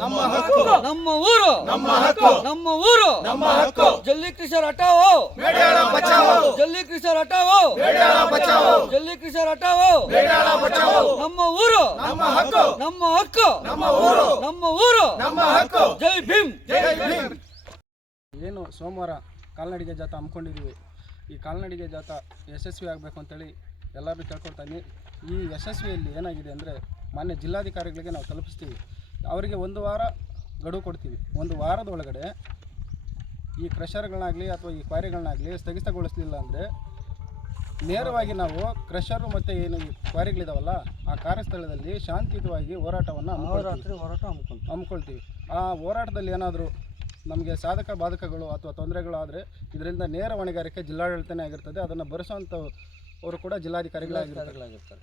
ನಮ್ಮ ಹಕ್ಕು, ನಮ್ಮ ಊರು ನಮ್ಮ ಹಕ್ಕು, ನಮ್ಮ ಊರು ನಮ್ಮ ಹಕ್ಕು. ಜಲ್ಲಿ ಕೃಷಿಯರ್ ಹಟಾವೋ, ಬೇಡಾಳ ಬಚಾವೋ, ಜಲ್ಲಿ ಕೃಷಿಯರ್ ಹಟಾವೋ, ಬೇಡಾಳ ಬಚಾವೋ, ಜಲ್ಲಿ ಕೃಷಿಯರ್ ಹಟಾವೋ, ಬೇಡಾಳ ಬಚಾವೋ. ನಮ್ಮ ಊರು ನಮ್ಮ ಹಕ್ಕು, ನಮ್ಮ ಹಕ್ಕು, ನಮ್ಮ ಊರು, ನಮ್ಮ ಊರು, ನಮ್ಮ ಹಕ್ಕು. ಜೈ ಭೀಮ್. ಜೈ ಭೀಮ್. ಏನು ಸೋಮವಾರ ಕಾಲ್ನಡಿಗೆ ಜಾಥಾ ಹಮ್ಮಿಕೊಂಡಿದ್ದೀವಿ. ಈ ಕಾಲ್ನಡಿಗೆ ಜಾಥಾ ಯಶಸ್ವಿ ಆಗಬೇಕು ಅಂತೇಳಿ ಎಲ್ಲರೂ ಕೇಳ್ಕೊಳ್ತಾನೆ. ಈ ಯಶಸ್ವಿಯಲ್ಲಿ ಏನಾಗಿದೆ ಅಂದರೆ ಮಾನ್ಯ ಜಿಲ್ಲಾಧಿಕಾರಿಗಳಿಗೆ ನಾವು ತಲುಪಿಸ್ತೀವಿ. ಅವರಿಗೆ ಒಂದು ವಾರ ಗಡುವು ಕೊಡ್ತೀವಿ. ಒಂದು ವಾರದ ಒಳಗಡೆ ಈ ಕ್ರಷರ್ಗಳನ್ನಾಗಲಿ ಅಥವಾ ಈ ಕ್ವಾರಿಗಳನ್ನಾಗಲಿ ಸ್ಥಗಿತಗೊಳಿಸಲಿಲ್ಲ ಅಂದರೆ ನೇರವಾಗಿ ನಾವು ಕ್ರಷರು ಮತ್ತು ಏನು ಈ ಕ್ವಾರಿಗಳಿದಾವಲ್ಲ ಆ ಕಾರ್ಯಸ್ಥಳದಲ್ಲಿ ಶಾಂತಿಯುತವಾಗಿ ಹೋರಾಟವನ್ನು ಹಮ್ಮಿಕೊಳ್ತೀವಿ. ಆ ಹೋರಾಟದಲ್ಲಿ ಏನಾದರೂ ನಮಗೆ ಸಾಧಕ ಬಾಧಕಗಳು ಅಥವಾ ತೊಂದರೆಗಳು ಆದರೆ ಇದರಿಂದ ನೇರ ಹೊಣೆಗಾರಿಕೆ ಜಿಲ್ಲಾಡಳಿತನೇ ಆಗಿರ್ತದೆ. ಅದನ್ನು ಭರಿಸುವಂಥವರು ಕೂಡ ಜಿಲ್ಲಾಧಿಕಾರಿಗಳಾಗಿರ್ತಾರೆ.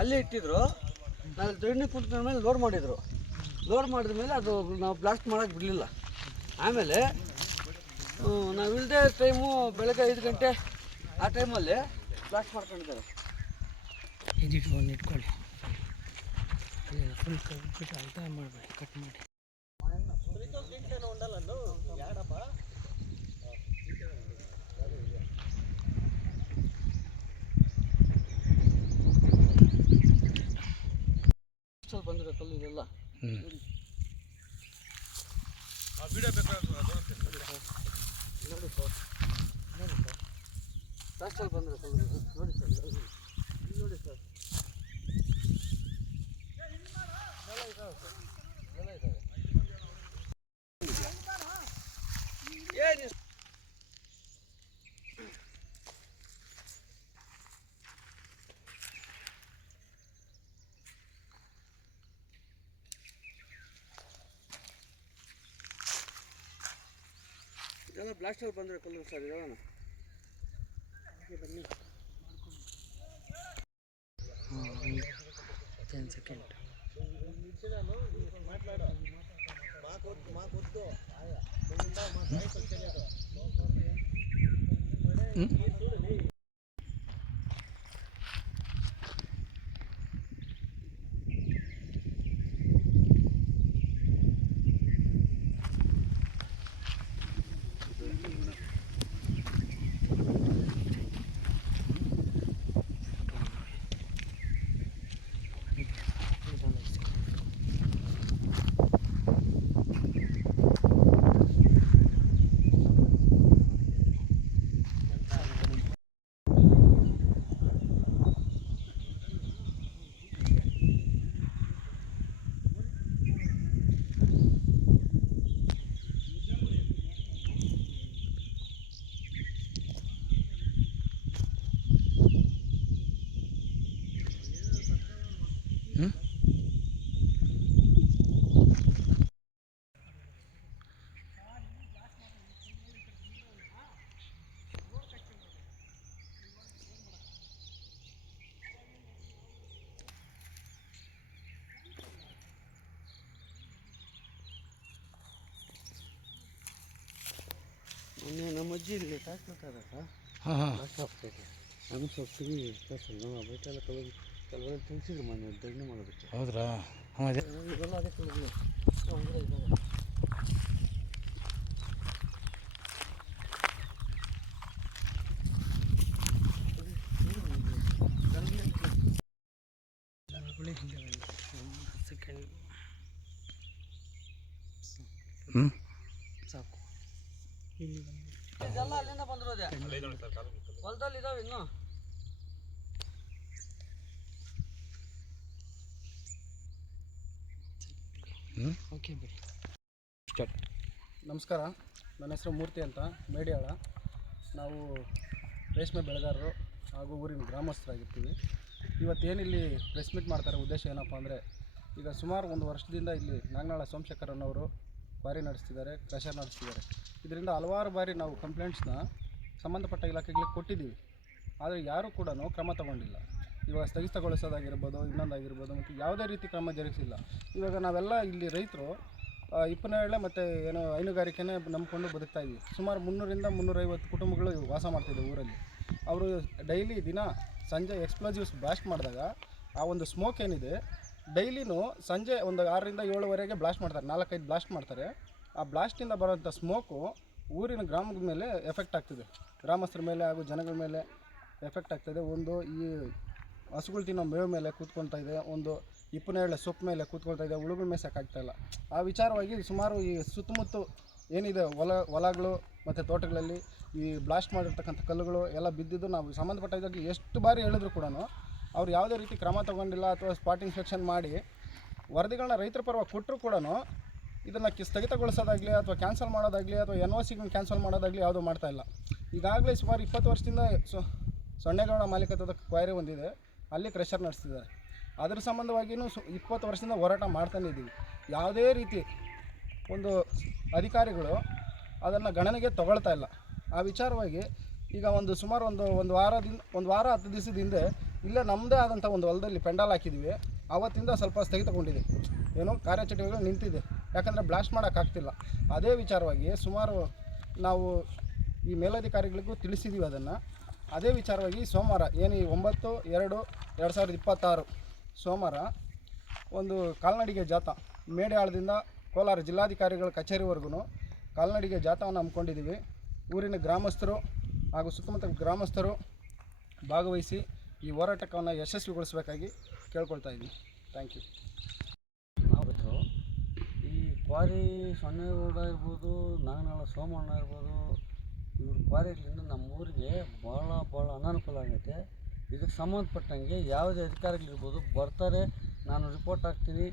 ಅಲ್ಲಿ ಇಟ್ಟಿದ್ರು ನಾವು ಧರಣಿ ಕುಂತ ಮೇಲೆ ಲೋಡ್ ಮಾಡಿದ ಮೇಲೆ ಅದು ನಾವು ಬ್ಲಾಸ್ಟ್ ಮಾಡೋಕ್ಕೆ ಬಿಡಲಿಲ್ಲ. ಆಮೇಲೆ ನಾವಿಲ್ಲದೆ ಟೈಮು ಬೆಳಗ್ಗೆ 5 ಗಂಟೆ ಆ ಟೈಮಲ್ಲಿ ಬ್ಲಾಸ್ಟ್ ಮಾಡ್ಕೊಂಡಿದ್ದಾರೆ. ಇಟ್ಕೊಳ್ಳಿ ಫುಲ್ ಅರ್ಧ ಮಾಡಬೇಡಿ, ಕಟ್ ಮಾಡಿ. ಬಂದಿರೋ ಕಲ್ಲು ಇದೆಲ್ಲ ನೋಡಿ ಸರ್, ಲಾಸ್ಟಲ್ಲಿ ಬಂದಿರೋ ಕಲ್ಲು ನೋಡಿ ಸರ್, ನೋಡಿ ಸರ್, ಎಲ್ಲ ಇದ್ದಾವೆ ಸರ್, ಎಲ್ಲ ಇದ್ದಾವೆ. ಏನು ಇದೆಲ್ಲ ಬ್ಲಾಸ್ಟಲ್ಲಿ ಬಂದಿರೋ ಕಲ್ಲು ಸರ್, ಇದೆಲ್ಲ ಬನ್ನಿ. 10 ಸೆಕೆಂಡ್ ನಮ್ಮ ಅಜ್ಜಿ ಇಲ್ಲಿ ತಾಕ್ಬಿಟ್ಟಾರ ನಮ್ಮ ಸೊಪ್ಪಿಗೆ ನಮ್ಮ ಬೈಟ್ ಎಲ್ಲ ಕೆಲವರು ತಿಳಿಸಿದ್ರು ಮೊನ್ನೆ ಧರಣಿ ಮಾಡೋದಕ್ಕೆ. ಹೌದ್ರಾ? ಇವೆಲ್ಲ ಅದೇ ಕಲ್ಲು ಸೆಕೆಂಡ್ ಸಾಕು. ಇದೆಲ್ಲ ಅಲ್ಲಿಂದ ಬಂದಿರೋದೆ, ಹೊಲದಲ್ಲಿ ಇದಾವೆ ಇನ್ನು. ಓಕೆ ಬಿಡಿ. ನಮಸ್ಕಾರ, ನನ್ನ ಹೆಸರು ಮೂರ್ತಿ ಅಂತ, ಮೇಡಿಯಾಳ. ನಾವು ರೇಷ್ಮೆ ಬೆಳೆಗಾರರು ಹಾಗೂ ಊರಿನ ಗ್ರಾಮಸ್ಥರಾಗಿರ್ತೀವಿ. ಇವತ್ತೇನಿಲ್ಲಿ ಪ್ರೆಸ್ ಮೀಟ್ ಮಾಡ್ತಾರೆ ಉದ್ದೇಶ ಏನಪ್ಪ ಅಂದರೆ, ಈಗ ಸುಮಾರು 1 ವರ್ಷದಿಂದ ಇಲ್ಲಿ ನಾಗನಾಳ ಸೋಮಶೇಖರ್ ಅನ್ನೋರು ಕ್ವಾರಿ ನಡೆಸ್ತಿದ್ದಾರೆ, ಕ್ರಷರ್ ನಡೆಸ್ತಿದ್ದಾರೆ. ಇದರಿಂದ ಹಲವಾರು ಬಾರಿ ನಾವು ಕಂಪ್ಲೇಂಟ್ಸ್ನ ಸಂಬಂಧಪಟ್ಟ ಇಲಾಖೆಗಳಿಗೆ ಕೊಟ್ಟಿದ್ದೀವಿ. ಆದರೆ ಯಾರೂ ಕೂಡ ಕ್ರಮ ತಗೊಂಡಿಲ್ಲ. ಇವಾಗ ಸ್ಥಗಿತಗೊಳಿಸೋದಾಗಿರ್ಬೋದು, ಇನ್ನೊಂದಾಗಿರ್ಬೋದು, ಮತ್ತು ಯಾವುದೇ ರೀತಿ ಕ್ರಮ ಜರುಗಿಸಿಲ್ಲ. ಇವಾಗ ನಾವೆಲ್ಲ ಇಲ್ಲಿ ರೈತರು ಇಪ್ಪನೇಳೆ ಮತ್ತು ಏನೋ ಹೈನುಗಾರಿಕೆನೇ ನಂಬಿಕೊಂಡು ಬದುಕ್ತಾ ಇದ್ವಿ. ಸುಮಾರು 300ರಿಂದ 350 ಕುಟುಂಬಗಳು ವಾಸ ಮಾಡ್ತಿದ್ದೆ ಊರಲ್ಲಿ. ಅವರು ಡೈಲಿ ದಿನ ಸಂಜೆ ಎಕ್ಸ್ಪ್ಲೋಸಿವ್ಸ್ ಬ್ಲಾಸ್ಟ್ ಮಾಡಿದಾಗ ಆ ಒಂದು ಸ್ಮೋಕ್ ಏನಿದೆ, ಡೈಲಿನೂ ಸಂಜೆ ಒಂದು 6ರಿಂದ 7ವರೆಗೆ ಬ್ಲಾಸ್ಟ್ ಮಾಡ್ತಾರೆ, 4-5 ಬ್ಲಾಸ್ಟ್ ಮಾಡ್ತಾರೆ. ಆ ಬ್ಲಾಸ್ಟಿಂದ ಬರೋಂಥ ಸ್ಮೋಕು ಊರಿನ ಗ್ರಾಮದ ಮೇಲೆ ಎಫೆಕ್ಟ್ ಆಗ್ತಿದೆ, ಗ್ರಾಮಸ್ಥರ ಮೇಲೆ ಹಾಗೂ ಜನಗಳ ಮೇಲೆ ಎಫೆಕ್ಟ್ ಆಗ್ತಾಯಿದೆ. ಒಂದು ಈ ಹಸುಗಳು ತಿನ್ನೋ ಮೇವು ಮೇಲೆ ಕೂತ್ಕೊಳ್ತಾ ಇದೆ, ಒಂದು ಇಪ್ಪನೇಳೆ ಸೊಪ್ಪು ಮೇಲೆ ಕೂತ್ಕೊಳ್ತಾ ಇದೆ, ಹುಳುಗಳ ಮೇಲೆ ಸಾಕಾಗ್ತಾಯಿಲ್ಲ. ಆ ವಿಚಾರವಾಗಿ ಸುಮಾರು ಈ ಸುತ್ತಮುತ್ತ ಏನಿದೆ ಹೊಲಗಳು ಮತ್ತು ತೋಟಗಳಲ್ಲಿ ಈ ಬ್ಲಾಸ್ಟ್ ಮಾಡಿರ್ತಕ್ಕಂಥ ಕಲ್ಲುಗಳು ಎಲ್ಲ ಬಿದ್ದಿದ್ದು ನಾವು ಸಂಬಂಧಪಟ್ಟ ಇದಕ್ಕೆ ಎಷ್ಟು ಬಾರಿ ಹೇಳಿದ್ರು ಕೂಡ ಅವ್ರು ಯಾವುದೇ ರೀತಿ ಕ್ರಮ ತಗೊಂಡಿಲ್ಲ, ಅಥವಾ ಸ್ಪಾಟ್ ಇನ್ಸ್ಪೆಕ್ಷನ್ ಮಾಡಿ ವರದಿಗಳನ್ನ ರೈತರ ಪರವಾಗಿ ಕೊಟ್ಟರು ಕೂಡ ಇದನ್ನು ಸ್ಥಗಿತಗೊಳಿಸೋದಾಗಲಿ ಅಥವಾ ಕ್ಯಾನ್ಸಲ್ ಮಾಡೋದಾಗಲಿ ಅಥವಾ NOCಗಳನ್ನ ಕ್ಯಾನ್ಸಲ್ ಮಾಡೋದಾಗಲಿ ಯಾವುದೂ ಮಾಡ್ತಾಯಿಲ್ಲ. ಈಗಾಗಲೇ ಸುಮಾರು 20 ವರ್ಷದಿಂದ ಸೊನ್ನೆಗೌಡ ಮಾಲೀಕತ್ವದ ಕ್ವಾರಿ ಹೊಂದಿದೆ, ಅಲ್ಲಿ ಕ್ರಷರ್ ನಡೆಸ್ತಿದ್ದಾರೆ. ಅದರ ಸಂಬಂಧವಾಗಿಯೂ 20 ವರ್ಷದಿಂದ ಹೋರಾಟ ಮಾಡ್ತಾನೆ ಇದ್ದೀವಿ. ಯಾವುದೇ ರೀತಿ ಒಂದು ಅಧಿಕಾರಿಗಳು ಅದನ್ನು ಗಣನೆಗೆ ತಗೊಳ್ತಾ ಇಲ್ಲ. ಆ ವಿಚಾರವಾಗಿ ಈಗ ಸುಮಾರು ಒಂದು ವಾರ 10 ದಿವಸದ ಹಿಂದೆ ಇಲ್ಲೇ ನಮ್ಮದೇ ಆದಂಥ ಒಂದು ಹೊಲದಲ್ಲಿ ಪೆಂಡಾಲ್ ಹಾಕಿದ್ದೀವಿ. ಆವತ್ತಿಂದ ಸ್ವಲ್ಪ ಸ್ಥಗಿತಗೊಂಡಿದೆ, ಏನೋ ಕಾರ್ಯಚಟುವಟಿಕೆಗಳು ನಿಂತಿದೆ, ಯಾಕಂದರೆ ಬ್ಲಾಸ್ಟ್ ಮಾಡೋಕ್ಕಾಗ್ತಿಲ್ಲ. ಅದೇ ವಿಚಾರವಾಗಿ ಸುಮಾರು ನಾವು ಈ ಮೇಲಧಿಕಾರಿಗಳಿಗೂ ತಿಳಿಸಿದ್ದೀವಿ ಅದನ್ನು. ಅದೇ ವಿಚಾರವಾಗಿ ಸೋಮವಾರ ಏನು 9/2/2026 ಸೋಮವಾರ ಒಂದು ಕಾಲ್ನಡಿಗೆ ಜಾಥಾ ಮೇಡೆಯಾಳದಿಂದ ಕೋಲಾರ ಜಿಲ್ಲಾಧಿಕಾರಿಗಳ ಕಚೇರಿವರೆಗೂ ಕಾಲ್ನಡಿಗೆ ಜಾಥಾವನ್ನು ಹಮ್ಮಿಕೊಂಡಿದ್ದೀವಿ. ಊರಿನ ಗ್ರಾಮಸ್ಥರು ಹಾಗೂ ಸುತ್ತಮುತ್ತ ಗ್ರಾಮಸ್ಥರು ಭಾಗವಹಿಸಿ ಈ ಹೋರಾಟವನ್ನು ಯಶಸ್ವಿಗೊಳಿಸಬೇಕಾಗಿ ಕೇಳ್ಕೊಳ್ತಾ ಇದ್ದೀನಿ. Thank you. ನಾವು ಈ ಕ್ವಾರಿ ಸೊನ್ನೆಗೌಡ ಇರ್ಬೋದು, ನಾಗನಾಳ ಸೋಮಣ್ಣ ಇರ್ಬೋದು, ಇವ್ರ ಕ್ವಾರಿಗಳಿಂದ ನಮ್ಮ ಊರಿಗೆ ಭಾಳ ಅನಾನುಕೂಲ ಆಗೈತೆ. ಇದಕ್ಕೆ ಸಂಬಂಧಪಟ್ಟಂಗೆ ಯಾವುದೇ ಅಧಿಕಾರಿಗಳಿರ್ಬೋದು ಬರ್ತಾರೆ, ನಾನು ರಿಪೋರ್ಟ್ ಹಾಕ್ತೀನಿ,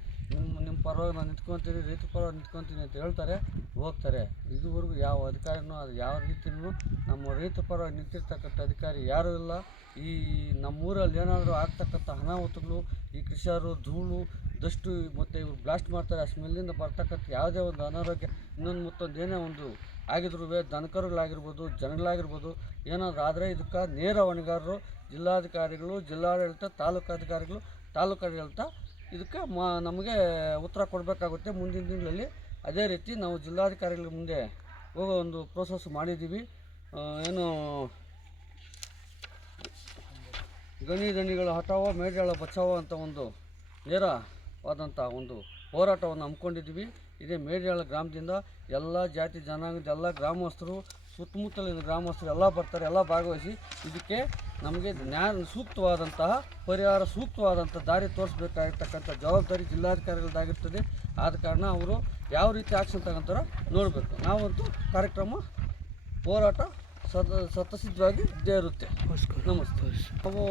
ನಿಮ್ಮ ಪರವಾಗಿ ನಾನು ನಿಂತ್ಕೊತೀನಿ, ರೈತರ ಪರವಾಗಿ ನಿಂತ್ಕೊತೀನಿ ಅಂತ ಹೇಳ್ತಾರೆ, ಹೋಗ್ತಾರೆ. ಇದುವರೆಗೂ ಯಾವ ಅಧಿಕಾರಿನೂ ಅದು ಯಾವ ರೀತಿಯೂ ನಮ್ಮ ರೈತರ ಪರವಾಗಿ ನಿಂತಿರ್ತಕ್ಕಂಥ ಅಧಿಕಾರಿ ಯಾರೂ ಇಲ್ಲ. ಈ ನಮ್ಮೂರಲ್ಲಿ ಏನಾದರೂ ಆಗ್ತಕ್ಕಂಥ ಅನಾಹುತಗಳು, ಈ ಕೃಷಿಯರು ಧೂಳು ದಷ್ಟು ಮತ್ತು ಇವ್ರು ಬ್ಲಾಸ್ಟ್ ಮಾಡ್ತಾರೆ, ಆ ಸ್ಮೆಲ್ಲಿಂದ ಬರ್ತಕ್ಕಂಥ ಯಾವುದೇ ಒಂದು ಅನಾರೋಗ್ಯ ಇನ್ನೊಂದು ಮತ್ತೊಂದು ಏನೇ ಒಂದು ಆಗಿದ್ರೂ ದನಕರುಗಳಾಗಿರ್ಬೋದು, ಜನಗಳಾಗಿರ್ಬೋದು, ಏನಾದರೂ ಆದರೆ ಇದಕ್ಕೆ ನೇರ ಹೊಣೆಗಾರರು ಜಿಲ್ಲಾಧಿಕಾರಿಗಳು, ಜಿಲ್ಲಾಡಳಿತ, ತಾಲೂಕಾಧಿಕಾರಿಗಳು, ತಾಲೂಕಾಡಳಿತ ಇದಕ್ಕೆ ನಮಗೆ ಉತ್ತರ ಕೊಡಬೇಕಾಗುತ್ತೆ ಮುಂದಿನ ದಿನಗಳಲ್ಲಿ. ಅದೇ ರೀತಿ ನಾವು ಜಿಲ್ಲಾಧಿಕಾರಿಗಳ ಮುಂದೆ ಹೋಗೋ ಒಂದು ಪ್ರೋಸೆಸ್ ಮಾಡಿದ್ದೀವಿ. ಏನು ಗಣಿಗಳ ಹಠಾವೋ ಮೇಡೆಯಾಳ ಬಚಾವೋ ಅಂತ ಒಂದು ನೇರವಾದಂಥ ಒಂದು ಹೋರಾಟವನ್ನು ಹಮ್ಮಿಕೊಂಡಿದ್ದೀವಿ. ಇದೇ ಮೇಡೆಯಾಳ ಗ್ರಾಮದಿಂದ ಎಲ್ಲ ಜಾತಿ ಜನಾಂಗದ ಎಲ್ಲ ಗ್ರಾಮಸ್ಥರು, ಸುತ್ತಮುತ್ತಲಿನ ಗ್ರಾಮಸ್ಥರು ಎಲ್ಲ ಬರ್ತಾರೆ, ಎಲ್ಲ ಭಾಗವಹಿಸಿ ಇದಕ್ಕೆ ನಮಗೆ ಸೂಕ್ತವಾದಂತಹ ಪರಿಹಾರ, ಸೂಕ್ತವಾದಂಥ ದಾರಿ ತೋರಿಸ್ಬೇಕಾಗಿರ್ತಕ್ಕಂಥ ಜವಾಬ್ದಾರಿ ಜಿಲ್ಲಾಧಿಕಾರಿಗಳದ್ದಾಗಿರ್ತದೆ. ಆದ ಕಾರಣ ಅವರು ಯಾವ ರೀತಿ ಆಕ್ಷನ್ ತಗೊಂತಾರೋ ನೋಡಬೇಕು. ನಾವಂತೂ ಕಾರ್ಯಕ್ರಮ ಹೋರಾಟ ಸತಸಿದ್ಧವಾಗಿ ಇದ್ದೇ ಇರುತ್ತೆ. ನಮಸ್ತೆ. ನಾವು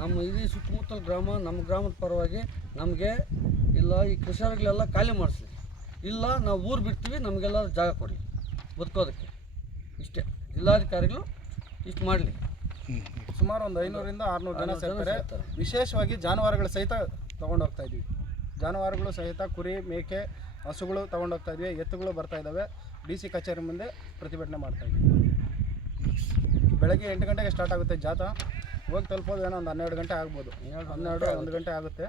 ನಮ್ಮ ಇಡೀ ಸುತ್ತಮುತ್ತಲ ಗ್ರಾಮ, ನಮ್ಮ ಗ್ರಾಮದ ಪರವಾಗಿ ನಮಗೆ ಇಲ್ಲ ಈ ಕೃಷಿಗಳೆಲ್ಲ ಖಾಲಿ ಮಾಡಿಸ್ಲಿ, ಇಲ್ಲ ನಾವು ಊರು ಬಿಡ್ತೀವಿ, ನಮಗೆಲ್ಲ ಜಾಗ ಕೊಡಿ ಬದುಕೋದಕ್ಕೆ. ಇಷ್ಟೇ, ಜಿಲ್ಲಾಧಿಕಾರಿಗಳು ಇಷ್ಟು ಮಾಡಲಿ. ಸುಮಾರು ಒಂದು 500ರಿಂದ 600 ಜನ ಸೇರ್ತಾರೆ. ವಿಶೇಷವಾಗಿ ಜಾನುವಾರುಗಳ ಸಹಿತ ತೊಗೊಂಡೋಗ್ತಾ ಇದ್ವಿ. ಜಾನುವಾರುಗಳು ಸಹಿತ ಕುರಿ, ಮೇಕೆ, ಹಸುಗಳು ತೊಗೊಂಡೋಗ್ತಾ ಇದ್ವಿ. ಎತ್ತುಗಳು ಬರ್ತಾ ಇದ್ದಾವೆ. DC ಕಚೇರಿ ಮುಂದೆ ಪ್ರತಿಭಟನೆ ಮಾಡ್ತಾ ಇದ್ವಿ. ಬೆಳಗ್ಗೆ 8 ಗಂಟೆಗೆ ಸ್ಟಾರ್ಟ್ ಆಗುತ್ತೆ ಜಾಥಾ. ಹೋಗಿ ತಲುಪೋದು ಏನೋ ಒಂದು 12 ಗಂಟೆ ಆಗ್ಬೋದು, 12-1 ಗಂಟೆ ಆಗುತ್ತೆ.